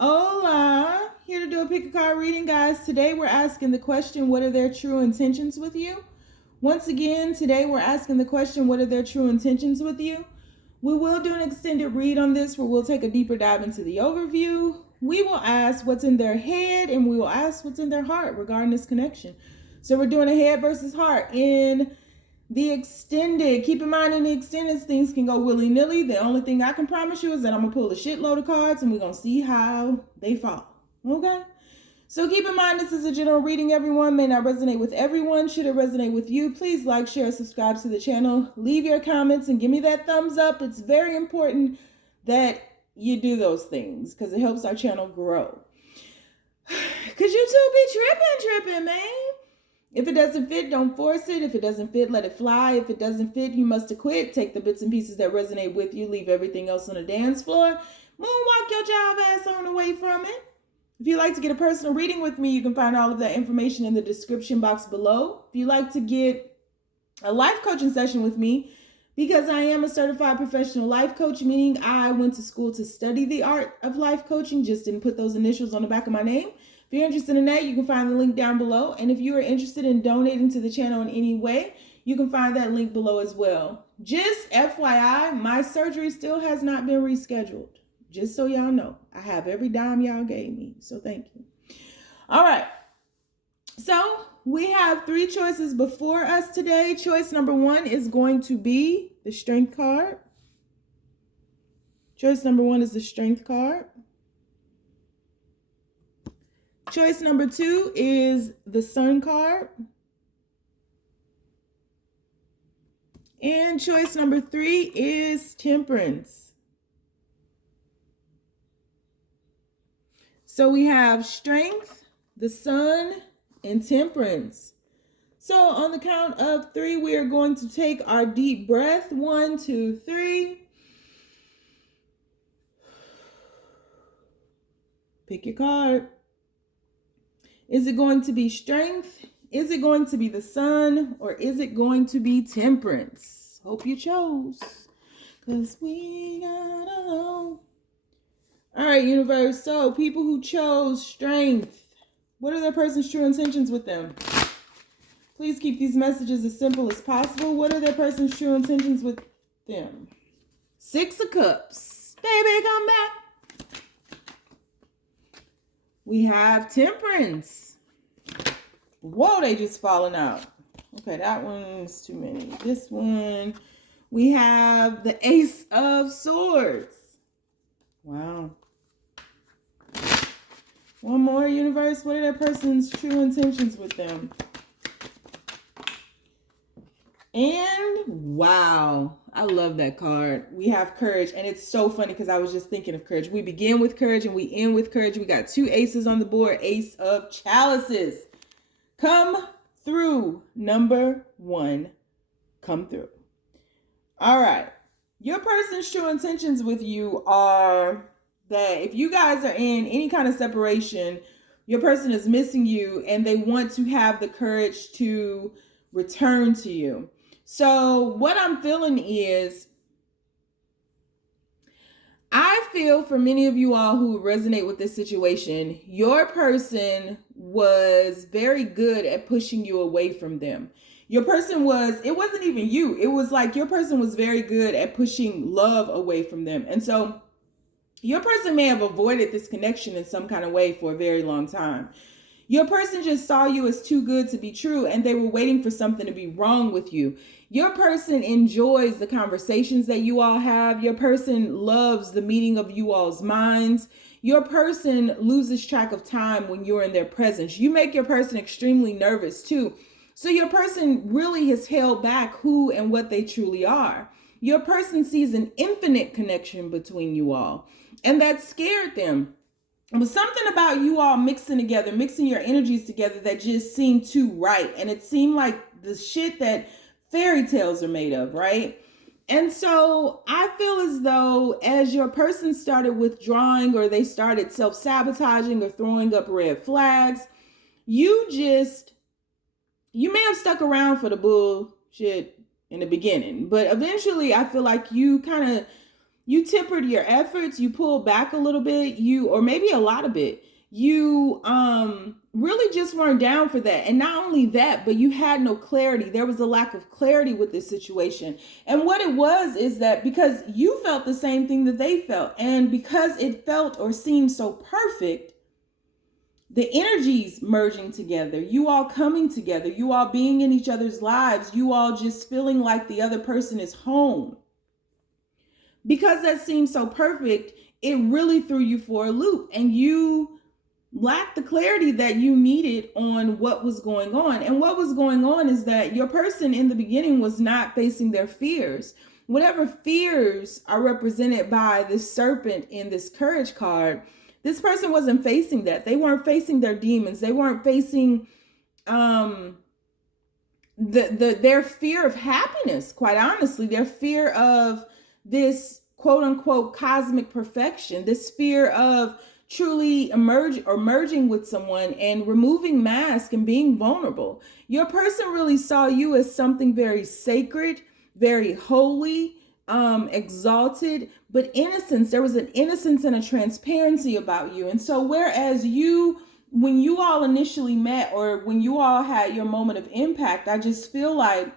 Hola! Here to do a pick a card reading, guys. Today we're asking the question, what are their true intentions with you? Once again, today we're asking the question, what are their true intentions with you? We will do an extended read on this where we'll take a deeper dive into the overview. We will ask what's in their head and we will ask what's in their heart regarding this connection. So we're doing a head versus heart in the extended. Keep in mind, in the extended, things can go willy-nilly. The only thing I can promise you is that I'm going to pull a shitload of cards and we're going to see how they fall. Okay? So keep in mind, this is a general reading. Everyone may not resonate with everyone. Should it resonate with you, please like, share, subscribe to the channel. Leave your comments and give me that thumbs up. It's very important that you do those things because it helps our channel grow. Because you two be tripping, man. If it doesn't fit, don't force it. If it doesn't fit, let it fly. If it doesn't fit, you must acquit. Take the bits and pieces that resonate with you. Leave everything else on the dance floor. Moonwalk your job ass on away from it. If you'd like to get a personal reading with me, you can find all of that information in the description box below. If you'd like to get a life coaching session with me, because I am a certified professional life coach, meaning I went to school to study the art of life coaching, just didn't put those initials on the back of my name. If you're interested in that, you can find the link down below. And if you are interested in donating to the channel in any way, you can find that link below as well. Just FYI, my surgery still has not been rescheduled. Just so y'all know, I have every dime y'all gave me. So thank you. All right. So we have three choices before us today. Choice number one is going to be the Strength card. Choice number one is the Strength card. Choice number two is the Sun card. And choice number three is Temperance. So we have Strength, the Sun, and Temperance. So on the count of three, we are going to take our deep breath. 1, 2, 3. Pick your card. Is it going to be Strength? Is it going to be the Sun? Or is it going to be Temperance? Hope you chose. Because we gotta know. All right, universe. So people who chose Strength, what are their person's true intentions with them? Please keep these messages as simple as possible. What are their person's true intentions with them? 6 of Cups. Baby, come back. We have Temperance. Whoa, they just falling out. Okay, that one's too many. This one, we have the Ace of Swords. Wow. One more, universe. What are their person's true intentions with them? And wow, I love that card. We have Courage, and it's so funny because I was just thinking of Courage. We begin with Courage and we end with Courage. We got 2 aces on the board. Ace of Chalices. Come through. Number 1. Come through. All right. Your person's true intentions with you are that if you guys are in any kind of separation, your person is missing you and they want to have the courage to return to you. So what I'm feeling is, I feel for many of you all who resonate with this situation, your person was very good at pushing you away from them. Your person was, it wasn't even you. It was like your person was very good at pushing love away from them. And so your person may have avoided this connection in some kind of way for a very long time. Your person just saw you as too good to be true and they were waiting for something to be wrong with you. Your person enjoys the conversations that you all have. Your person loves the meeting of you all's minds. Your person loses track of time when you're in their presence. You make your person extremely nervous too. So your person really has held back who and what they truly are. Your person sees an infinite connection between you all, and that scared them. It was something about you all mixing together, mixing your energies together that just seemed too right. And it seemed like the shit that fairy tales are made of, right? And so I feel as though as your person started withdrawing or they started self-sabotaging or throwing up red flags, you may have stuck around for the bullshit in the beginning. But eventually I feel like you kind of you tempered your efforts, you pulled back a little bit, or maybe a lot of it. You really just weren't down for that. And not only that, but you had no clarity. There was a lack of clarity with this situation. And what it was is that because you felt the same thing that they felt, and because it felt or seemed so perfect, the energies merging together, you all coming together, you all being in each other's lives, you all just feeling like the other person is home. Because that seemed so perfect, it really threw you for a loop, and you lacked the clarity that you needed on what was going on. And what was going on is that your person in the beginning was not facing their fears. Whatever fears are represented by this serpent in this courage card, this person wasn't facing that. They weren't facing their demons. They weren't facing their fear of happiness, quite honestly, their fear of this quote unquote cosmic perfection, this fear of truly merging with someone and removing mask and being vulnerable. Your person really saw you as something very sacred, very holy, exalted, but innocence. There was an innocence and a transparency about you. And so whereas when you all initially met, or when you all had your moment of impact, I just feel like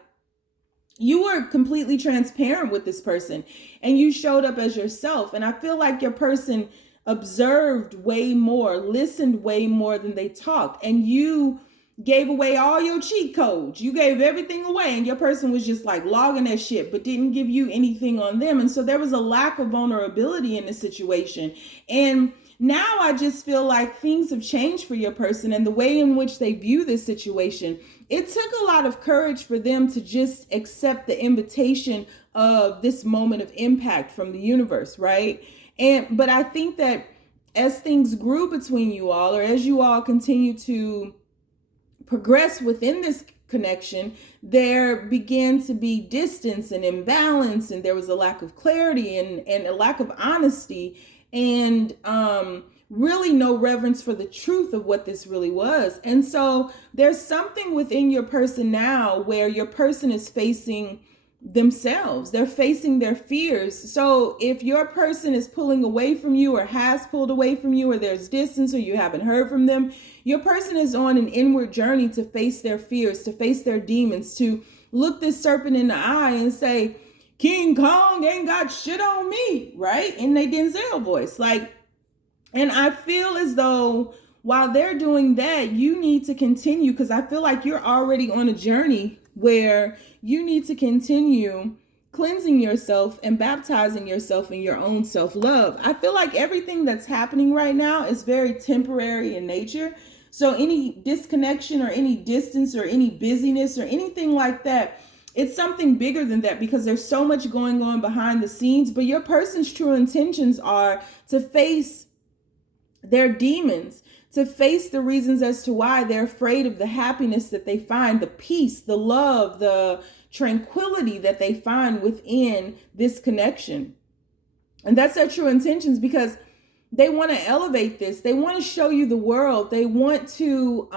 you were completely transparent with this person and you showed up as yourself. And I feel like your person observed way more, listened way more than they talked. And you gave away all your cheat codes. You gave everything away, and your person was just like logging that shit, but didn't give you anything on them. And so there was a lack of vulnerability in the situation. And now I just feel like things have changed for your person and the way in which they view this situation. It took a lot of courage for them to just accept the invitation of this moment of impact from the universe, right? But I think that as things grew between you all, or as you all continue to progress within this connection, there began to be distance and imbalance, and there was a lack of clarity and a lack of honesty, and really no reverence for the truth of what this really was. And so there's something within your person now where your person is facing themselves. They're facing their fears. So if your person is pulling away from you, or has pulled away from you, or there's distance, or you haven't heard from them, your person is on an inward journey to face their fears, to face their demons, to look this serpent in the eye and say, King Kong ain't got shit on me, right? In their Denzel voice. And I feel as though while they're doing that, you need to continue, because I feel like you're already on a journey where you need to continue cleansing yourself and baptizing yourself in your own self-love. I feel like everything that's happening right now is very temporary in nature. So any disconnection or any distance or any busyness or anything like that, it's something bigger than that, because there's so much going on behind the scenes. But your person's true intentions are to face their demons, to face the reasons as to why they're afraid of the happiness that they find, the peace, the love, the tranquility that they find within this connection. And that's their true intentions, because they want to elevate this. They want to show you the world. They want to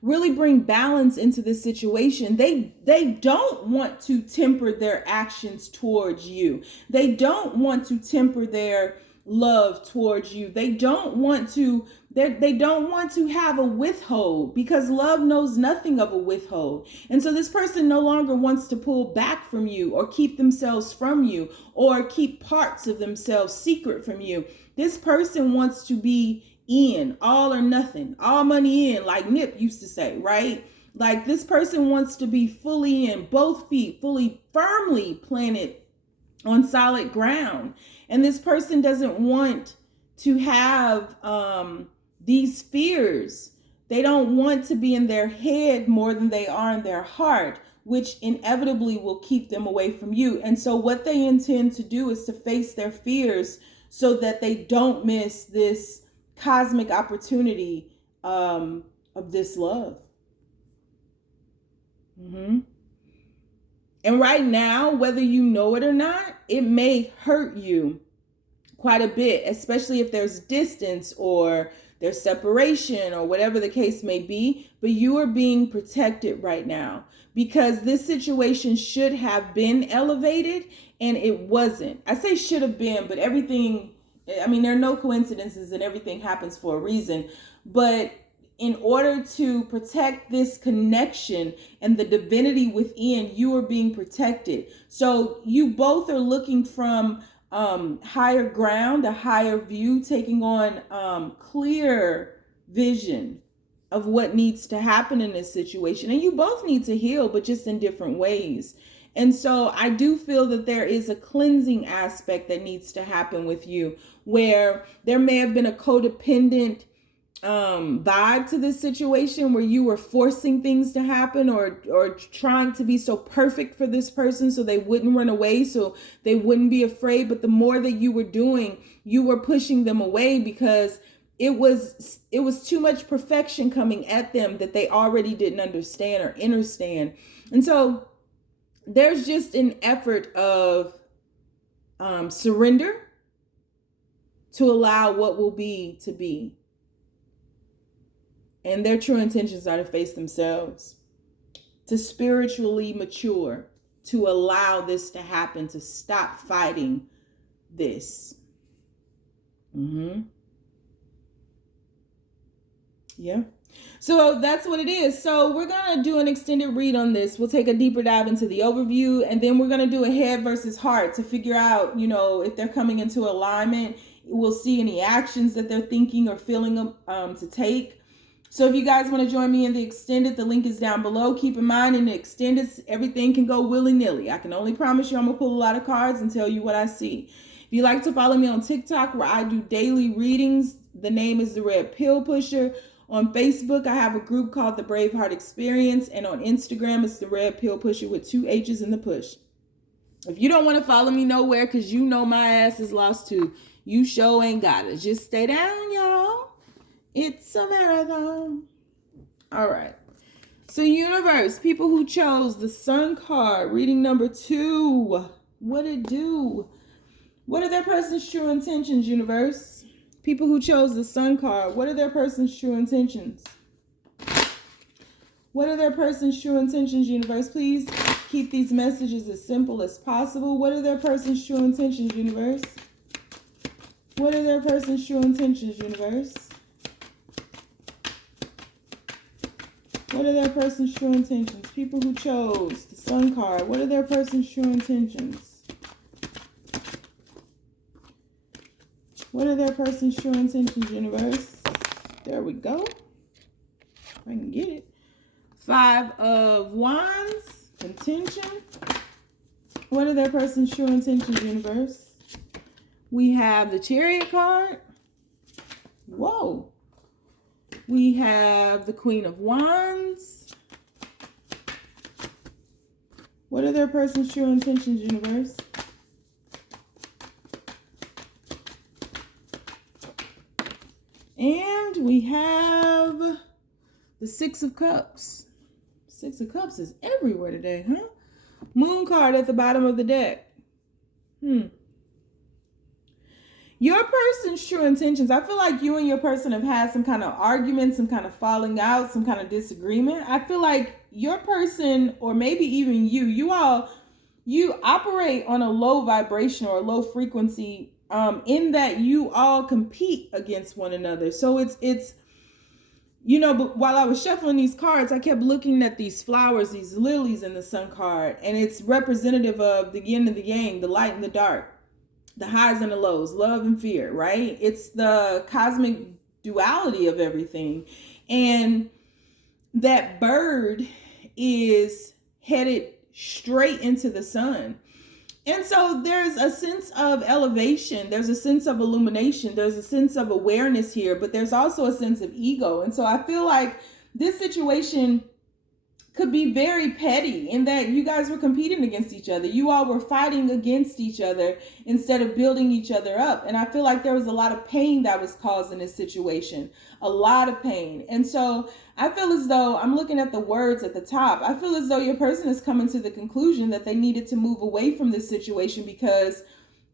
really bring balance into this situation. They don't want to temper their actions towards you. They don't want to temper their love towards you. They don't want to have a withhold, because love knows nothing of a withhold. And so this person no longer wants to pull back from you, or keep themselves from you, or keep parts of themselves secret from you. This person wants to be in, all or nothing, all money in, like Nip used to say, right? Like this person wants to be fully in, both feet fully firmly planted on solid ground. And this person doesn't want to have these fears. They don't want to be in their head more than they are in their heart, which inevitably will keep them away from you. And so what they intend to do is to face their fears so that they don't miss this cosmic opportunity of this love. And right now, whether you know it or not, it may hurt you quite a bit, especially if there's distance or there's separation or whatever the case may be. But you are being protected right now because this situation should have been elevated and it wasn't. I say should have been, but everything, I mean, there are no coincidences and everything happens for a reason. But in order to protect this connection and the divinity within, you are being protected. So you both are looking from higher ground, a higher view, taking on clear vision of what needs to happen in this situation. And you both need to heal, but just in different ways. And so I do feel that there is a cleansing aspect that needs to happen with you, where there may have been a codependent vibe to this situation where you were forcing things to happen or trying to be so perfect for this person so they wouldn't run away, so they wouldn't be afraid. But the more that you were doing, you were pushing them away because it was too much perfection coming at them that they already didn't understand or understand. And so there's just an effort of surrender to allow what will be to be. And their true intentions are to face themselves, to spiritually mature, to allow this to happen, to stop fighting this. Yeah. So that's what it is. So we're going to do an extended read on this. We'll take a deeper dive into the overview, and then we're going to do a head versus heart to figure out, if they're coming into alignment. We'll see any actions that they're thinking or feeling to take. So if you guys want to join me in the extended, the link is down below. Keep in mind, in the extended, everything can go willy-nilly. I can only promise you I'm going to pull a lot of cards and tell you what I see. If you like to follow me on TikTok, where I do daily readings, the name is The Red Pill Pusher. On Facebook, I have a group called the Braveheart Experience. And on Instagram, it's The Red Pill Pusher with 2 H's in the push. If you don't want to follow me nowhere because you know my ass is lost too, you sure ain't got it. Just stay down, y'all. It's a marathon. All right. So universe, people who chose the Sun card, reading number 2. What it do? What are their person's true intentions, universe? People who chose the Sun card, what are their person's true intentions? What are their person's true intentions, universe? Please keep these messages as simple as possible. What are their person's true intentions, universe? What are their person's true intentions, universe? What are their person's true intentions? People who chose the Sun card, what are their person's true intentions? What are their person's true intentions, universe? There we go. If I can get it. 5 of Wands, intention. What are their person's true intentions, universe? We have the Chariot card. Whoa. We have the Queen of Wands. What are their person's true intentions, universe? And we have the 6 of Cups. 6 of Cups is everywhere today, huh? Moon card at the bottom of the deck. Your person's true intentions. I feel like you and your person have had some kind of argument, some kind of falling out, some kind of disagreement. I feel like your person, or maybe even you operate on a low vibration or a low frequency, in that you all compete against one another. So it's but while I was shuffling these cards, I kept looking at these flowers, these lilies in the Sun card, and it's representative of the yin and the yang, the light and the dark, the highs and the lows, love and fear, right? It's the cosmic duality of everything. And that bird is headed straight into the sun. And so there's a sense of elevation. There's a sense of illumination. There's a sense of awareness here, but there's also a sense of ego. And so I feel like this situation could be very petty in that you guys were competing against each other. You all were fighting against each other instead of building each other up. And I feel like there was a lot of pain that was caused in this situation, a lot of pain. And so I feel as though, I'm looking at the words at the top, I feel as though your person is coming to the conclusion that they needed to move away from this situation because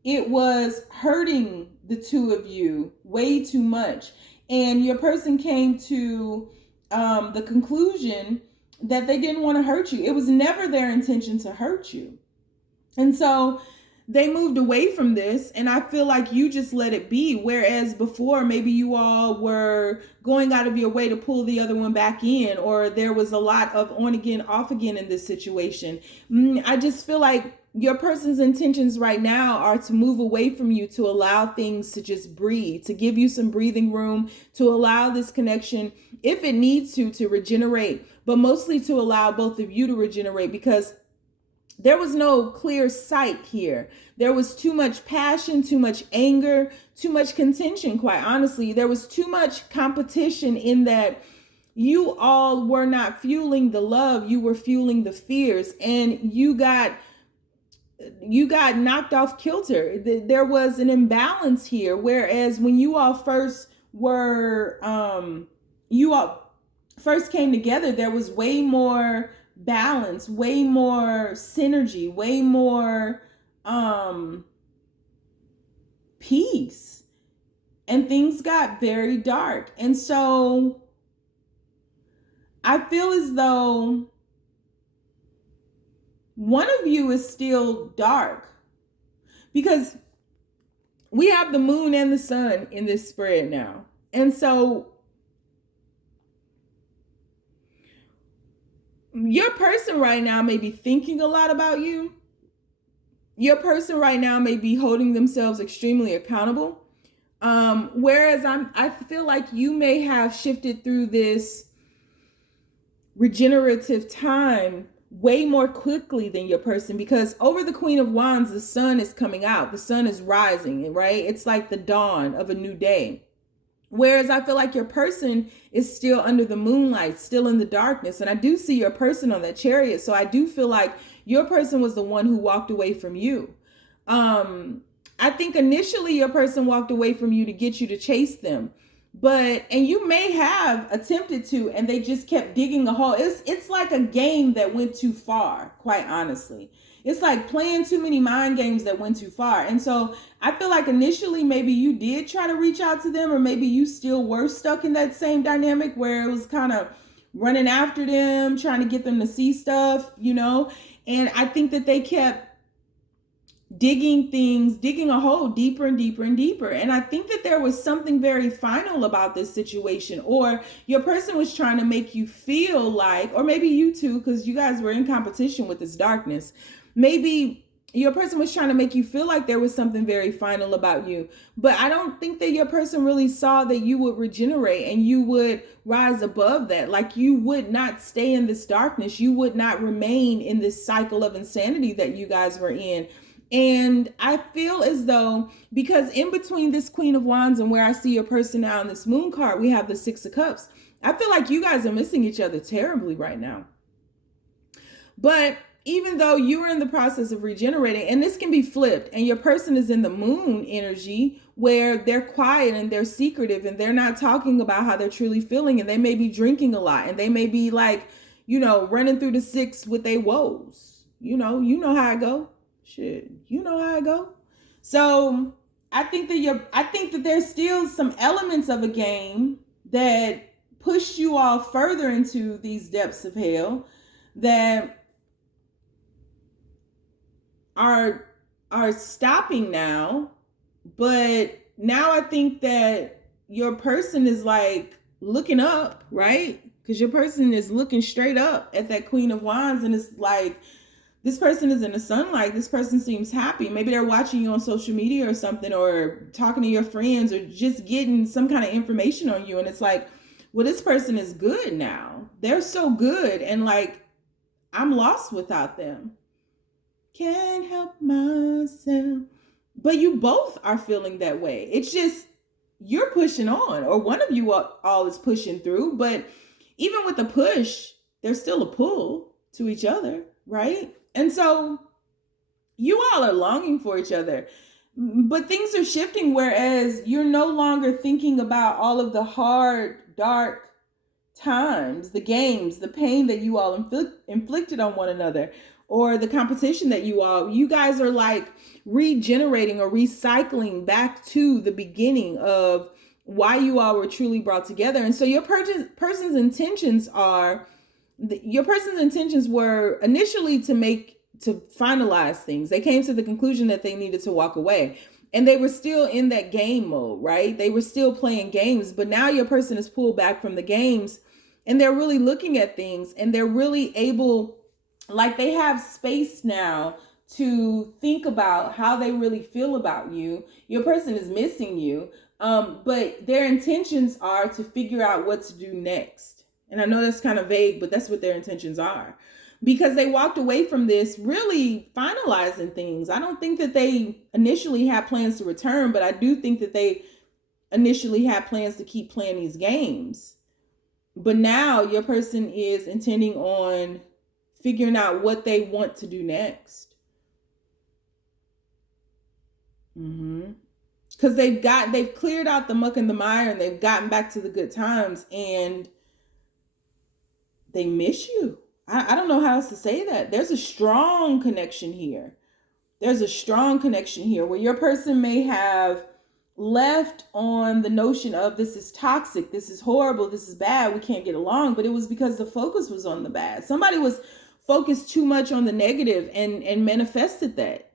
it was hurting the two of you way too much. And your person came to the conclusion that they didn't want to hurt you. It was never their intention to hurt you. And so they moved away from this, and I feel like you just let it be. Whereas before, maybe you all were going out of your way to pull the other one back in, or there was a lot of on again, off again in this situation. I just feel like your person's intentions right now are to move away from you, to allow things to just breathe, to give you some breathing room, to allow this connection, if it needs to regenerate, but mostly to allow both of you to regenerate, because there was no clear sight here. There was too much passion, too much anger, too much contention, quite honestly. There was too much competition in that you all were not fueling the love, you were fueling the fears, and you got knocked off kilter. There was an imbalance here, whereas when you all first were you all first came together, there was way more balance, way more synergy, way more peace, and things got very dark. And so I feel as though one of you is still dark, because we have the moon and the sun in this spread now. And so your person right now may be thinking a lot about you. Your person right now may be holding themselves extremely accountable. Whereas I feel like you may have shifted through this regenerative time way more quickly than your person, because over the Queen of Wands, the sun is coming out. The sun is rising, right? It's like the dawn of a new day. Whereas I feel like your person is still under the moonlight, still in the darkness. And I do see your person on that chariot. So I do feel like your person was the one who walked away from you. I think initially your person walked away from you to get you to chase them. And you may have attempted to, and they just kept digging a hole. It's like a game that went too far, quite honestly. It's like playing too many mind games that went too far. And so I feel like initially maybe you did try to reach out to them, or maybe you still were stuck in that same dynamic where it was kind of running after them, trying to get them to see stuff, And I think that they kept digging a hole deeper and deeper and deeper. And I think that there was something very final about this situation, or your person was trying to make you feel like, or maybe you too, because you guys were in competition with this darkness. Maybe your person was trying to make you feel like there was something very final about you. But I don't think that your person really saw that you would regenerate and you would rise above that. Like, you would not stay in this darkness. You would not remain in this cycle of insanity that you guys were in. And I feel as though, because in between this Queen of Wands and where I see your person now in this moon card, we have the Six of Cups. I feel like you guys are missing each other terribly right now. But even though you are in the process of regenerating, and this can be flipped, and your person is in the moon energy where they're quiet and they're secretive and they're not talking about how they're truly feeling, and they may be drinking a lot, and they may be like, running through the six with their woes. You know how I go. Shit, you know how I go. So I think that there's still some elements of a game that push you all further into these depths of hell that are stopping now. But now I think that your person is like looking up, right? Because your person is looking straight up at that Queen of Wands, and it's like, this person is in the sunlight. This person seems happy. Maybe they're watching you on social media or something, or talking to your friends, or just getting some kind of information on you. And it's like, well, this person is good now. They're so good. And like, I'm lost without them. Can't help myself. But you both are feeling that way. It's just, you're pushing on, or one of you all is pushing through. But even with the push, there's still a pull to each other, right? And so you all are longing for each other, but things are shifting, whereas you're no longer thinking about all of the hard, dark times, the games, the pain that you all inflicted on one another. or the competition that you guys are like regenerating or recycling back to the beginning of why you all were truly brought together. And so your person's intentions were initially to finalize things. They came to the conclusion that they needed to walk away. And they were still in that game mode, right? They were still playing games, but now your person is pulled back from the games and they're really looking at things and they're really able, like they have space now to think about how they really feel about you. Your person is missing you, but their intentions are to figure out what to do next. And I know that's kind of vague, but that's what their intentions are. Because they walked away from this really finalizing things. I don't think that they initially had plans to return, but I do think that they initially had plans to keep playing these games. But now your person is intending on figuring out what they want to do next. Because they've cleared out the muck and the mire and they've gotten back to the good times and they miss you. I don't know how else to say that. There's a strong connection here. There's a strong connection here where your person may have left on the notion of this is toxic, this is horrible, this is bad, we can't get along, but it was because the focus was on the bad. Somebody was focused too much on the negative and manifested that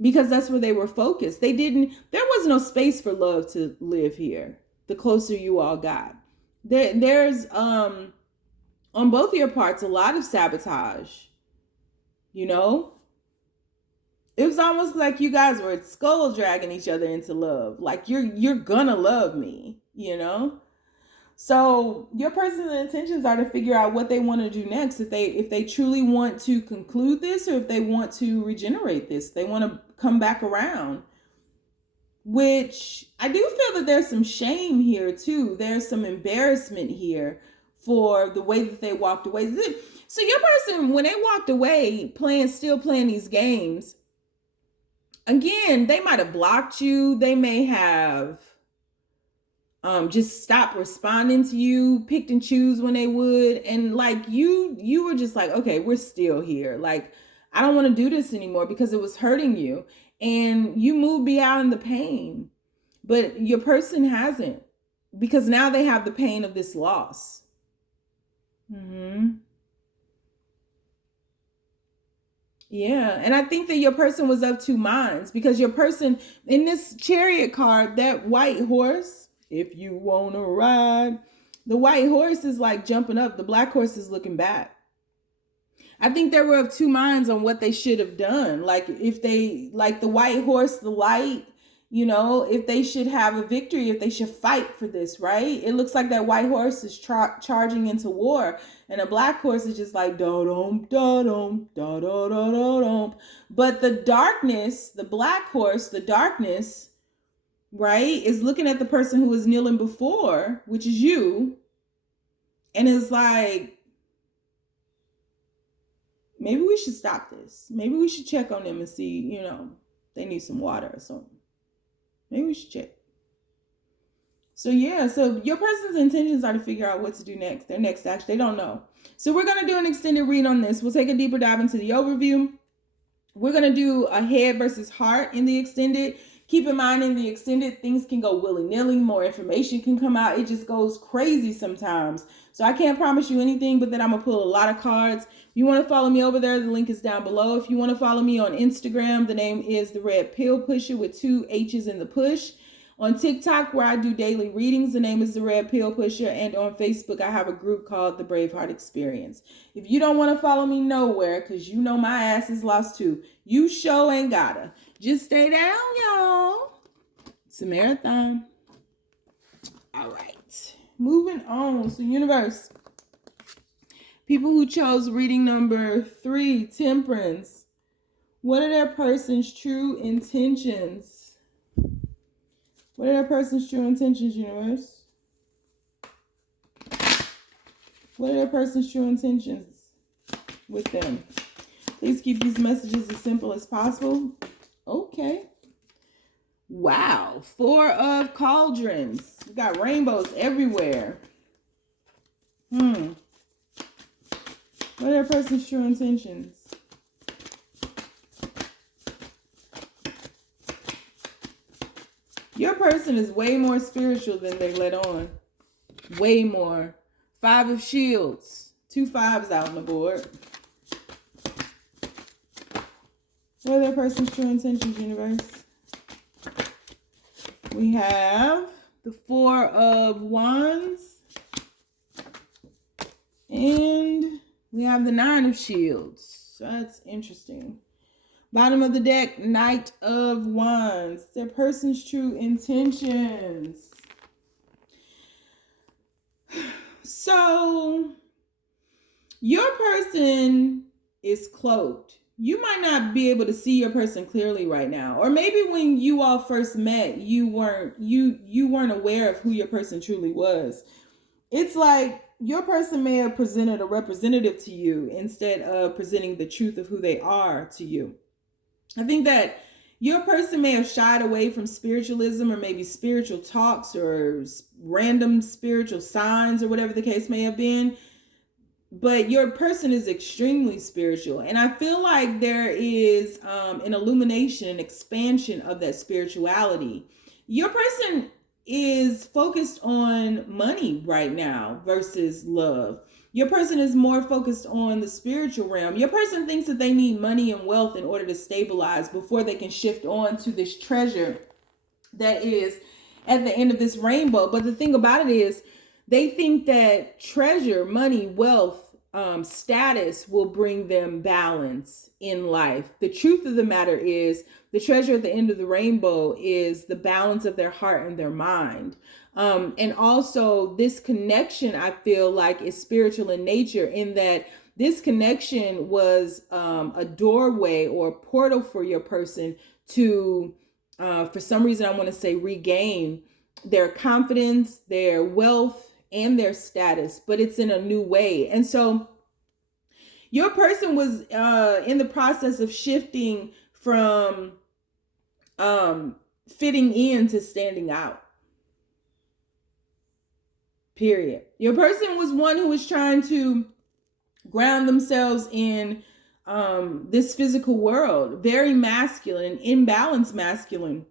because that's where they were focused. There was no space for love to live here. The closer you all got, there's on both of your parts, a lot of sabotage, you know? It was almost like you guys were skull dragging each other into love. Like you're gonna love me, you know? So your personal intentions are to figure out what they want to do next. If they truly want to conclude this or if they want to regenerate this, they want to come back around. Which I do feel that there's some shame here too. There's some embarrassment here for the way that they walked away. So your person, when they walked away, still playing these games, again, they might have blocked you. They may have just stopped responding to you, picked and choose when they would. And like you were just like, okay, we're still here. Like, I don't want to do this anymore because it was hurting you. And you moved beyond the pain. But your person hasn't, because now they have the pain of this loss. Yeah, and I think that your person was of two minds, because your person in this Chariot card, that white horse, if you want to ride, the white horse is like jumping up, the black horse is looking back. I think they were of two minds on what they should have done. Like if they, like the white horse, the light, you know, if they should have a victory, if they should fight for this, right? It looks like that white horse is charging into war, and a black horse is just like da-dum, da-dum, da-da-da-da-dum. But the darkness, the black horse, the darkness, right, is looking at the person who was kneeling before, which is you, and is like, maybe we should stop this. Maybe we should check on them and see, you know, they need some water or something. Maybe we should check. So yeah, so your person's intentions are to figure out what to do next. Their next action, they don't know. So we're going to do an extended read on this. We'll take a deeper dive into the overview. We're going to do a head versus heart in the extended. Keep in mind, in the extended, things can go willy-nilly. More information can come out. It just goes crazy sometimes. So I can't promise you anything, but then I'm going to pull a lot of cards. If you want to follow me over there, the link is down below. If you want to follow me on Instagram, the name is theredpillpushha with 2 H's in the push. On TikTok, where I do daily readings, the name is theredpillpushha. And on Facebook, I have a group called the Braveheart Experience. If you don't want to follow me nowhere, because you know my ass is lost too, you sure ain't gotta. Just stay down, y'all. It's a marathon. All right. Moving on. So universe. People who chose reading number 3, Temperance. What are their person's true intentions? What are their person's true intentions, universe? What are their person's true intentions with them? Please keep these messages as simple as possible. Okay. Wow. 4 of Cauldrons. We got rainbows everywhere. What are their person's true intentions? Your person is way more spiritual than they let on. Way more. 5 of Shields. 2 5s out on the board. What are their person's true intentions, universe? We have the 4 of Wands. And we have the 9 of Shields. So that's interesting. Bottom of the deck, Knight of Wands. Their person's true intentions. So, your person is cloaked. You might not be able to see your person clearly right now. Or maybe when you all first met, you weren't aware of who your person truly was. It's like your person may have presented a representative to you instead of presenting the truth of who they are to you. I think that your person may have shied away from spiritualism or maybe spiritual talks or random spiritual signs or whatever the case may have been. But your person is extremely spiritual. And I feel like there is an illumination, an expansion of that spirituality. Your person is focused on money right now versus love. Your person is more focused on the spiritual realm. Your person thinks that they need money and wealth in order to stabilize before they can shift on to this treasure that is at the end of this rainbow. But the thing about it is they think that treasure, money, wealth, status will bring them balance in life. The truth of the matter is the treasure at the end of the rainbow is the balance of their heart and their mind. And also this connection, I feel like, is spiritual in nature, in that this connection was a doorway or a portal for your person to, for some reason, I want to say regain their confidence, their wealth, and their status, but it's in a new way. And so your person was in the process of shifting from fitting in to standing out. Period. Your person was one who was trying to ground themselves in this physical world, very masculine, imbalanced masculine.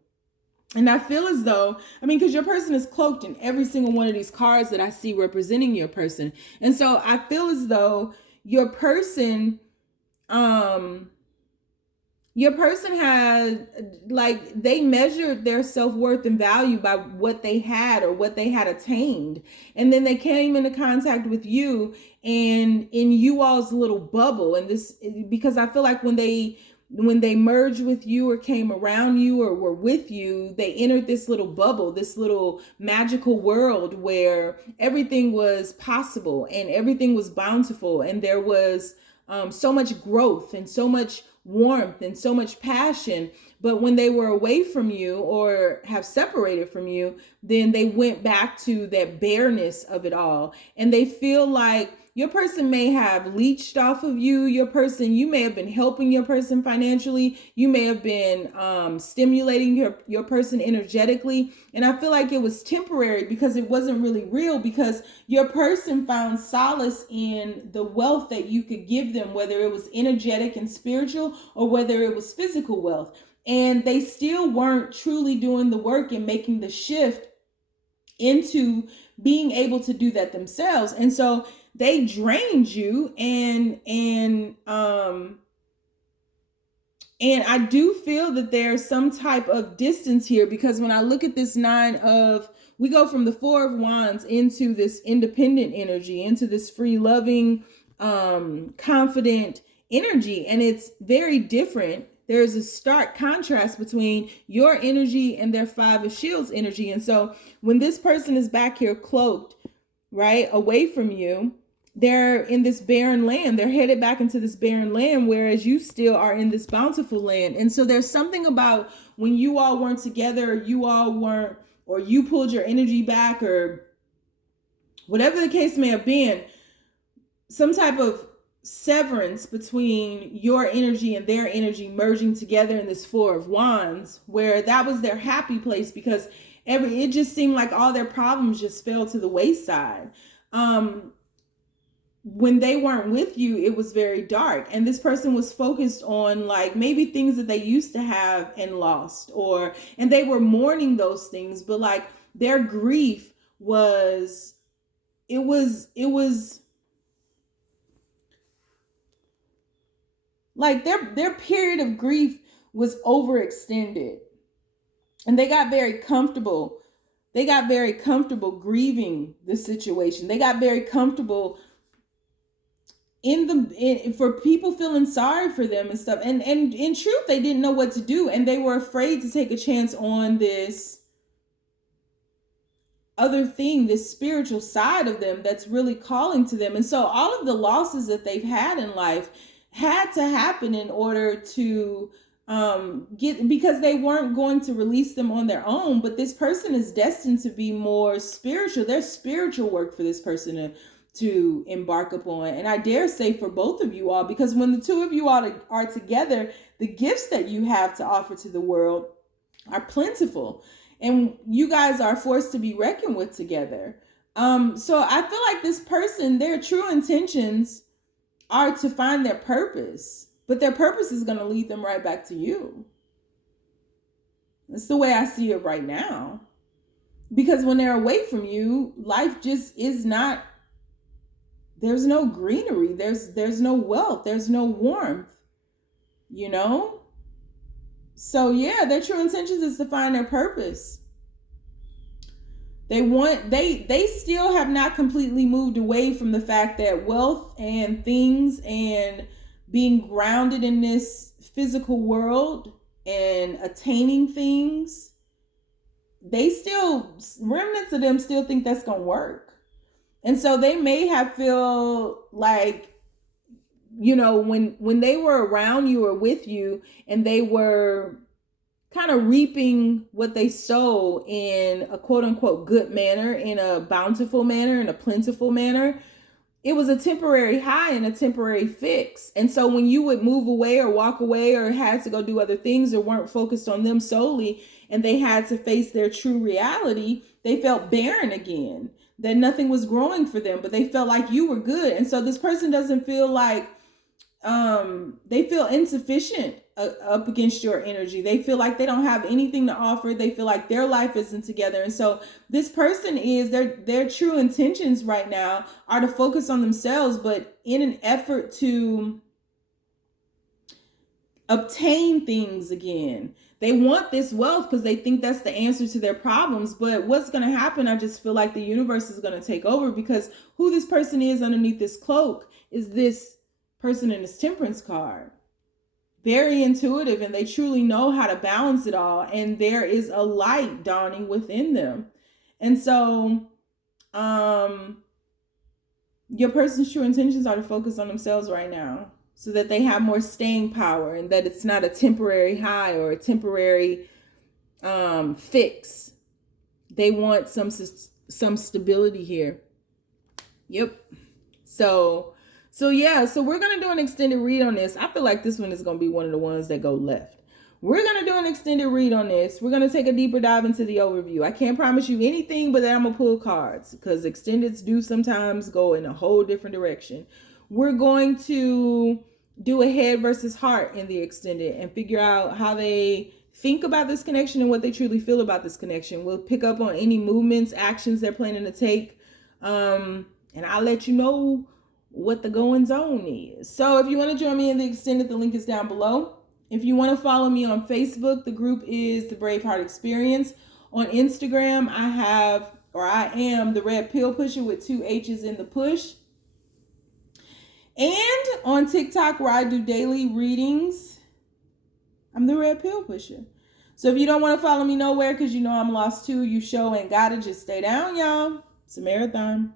And I feel as though, because your person is cloaked in every single one of these cards that I see representing your person. And so I feel as though your person had, like, they measured their self-worth and value by what they had or what they had attained. And then they came into contact with you and in you all's little bubble. And this, because I feel like when they merged with you or came around you or were with you, they entered this little bubble, this little magical world where everything was possible and everything was bountiful. And there was so much growth and so much warmth and so much passion. But when they were away from you or have separated from you, then they went back to that bareness of it all. And they feel like your person may have leached off of you. You may have been helping your person financially. You may have been stimulating your person energetically. And I feel like it was temporary because it wasn't really real, because your person found solace in the wealth that you could give them, whether it was energetic and spiritual or whether it was physical wealth. And they still weren't truly doing the work and making the shift into being able to do that themselves. And so they drained you, and I do feel that there's some type of distance here, because when I look at this we go from the 4 of Wands into this independent energy, into this free, loving, confident energy, and it's very different. There's a stark contrast between your energy and their 5 of Shields energy. And so when this person is back here cloaked, right, away from you, they're in this barren land. They're headed back into this barren land, whereas you still are in this bountiful land. And so there's something about when you all weren't together, or you pulled your energy back, or whatever the case may have been, some type of severance between your energy and their energy merging together in this 4 of Wands, where that was their happy place, because it just seemed like all their problems just fell to the wayside. when they weren't with you, it was very dark. And this person was focused on like maybe things that they used to have and lost, and they were mourning those things, but like their grief was, it was like their period of grief was overextended. And they got very comfortable. They got very comfortable grieving the situation. They got very comfortable for people feeling sorry for them and stuff. And in truth, they didn't know what to do. And they were afraid to take a chance on this other thing, this spiritual side of them that's really calling to them. And so all of the losses that they've had in life had to happen in order to because they weren't going to release them on their own. But this person is destined to be more spiritual. There's spiritual work for this person to embark upon. And I dare say for both of you all, because when the two of you all are together, the gifts that you have to offer to the world are plentiful. And you guys are forced to be reckoned with together. So I feel like this person, their true intentions are to find their purpose, but their purpose is going to lead them right back to you. That's the way I see it right now. Because when they're away from you, life just is not, there's no greenery, there's no wealth, there's no warmth, you know? So yeah, their true intentions is to find their purpose. They still have not completely moved away from the fact that wealth and things and being grounded in this physical world and attaining things, remnants of them still think that's going to work. And so they may have feel like, you know, when they were around you or with you and they were kind of reaping what they sow in a quote unquote good manner, in a bountiful manner, in a plentiful manner, it was a temporary high and a temporary fix. And so when you would move away or walk away or had to go do other things or weren't focused on them solely, and they had to face their true reality, they felt barren again, that nothing was growing for them, but they felt like you were good. And so this person doesn't feel like, they feel insufficient up against your energy. They feel like they don't have anything to offer. They feel like their life isn't together. And so this person is, their true intentions right now are to focus on themselves, but in an effort to obtain things again. They want this wealth because they think that's the answer to their problems. But what's going to happen, I just feel like the universe is going to take over, because who this person is underneath this cloak is this person in this Temperance card. Very intuitive, and they truly know how to balance it all. And there is a light dawning within them. And so your person's true intentions are to focus on themselves right now, so that they have more staying power, and that it's not a temporary high or a temporary fix. They want some stability here. Yep. So yeah, so we're going to do an extended read on this. I feel like this one is going to be one of the ones that go left. We're going to do an extended read on this. We're going to take a deeper dive into the overview. I can't promise you anything, but then I'm going to pull cards, because extendeds do sometimes go in a whole different direction. We're going to do a head versus heart in the extended and figure out how they think about this connection and what they truly feel about this connection. We'll pick up on any movements, actions they're planning to take. And I'll let you know what the goings on is. So if you want to join me in the extended, the link is down below. If you want to follow me on Facebook, the group is the Braveheart Experience. On Instagram, I am the Red Pill Pusher with 2 H's in the push. And on TikTok, where I do daily readings, I'm the Red Pill Pusher. So if you don't want to follow me nowhere because you know I'm lost too, you show ain't got it, just stay down, y'all. It's a marathon.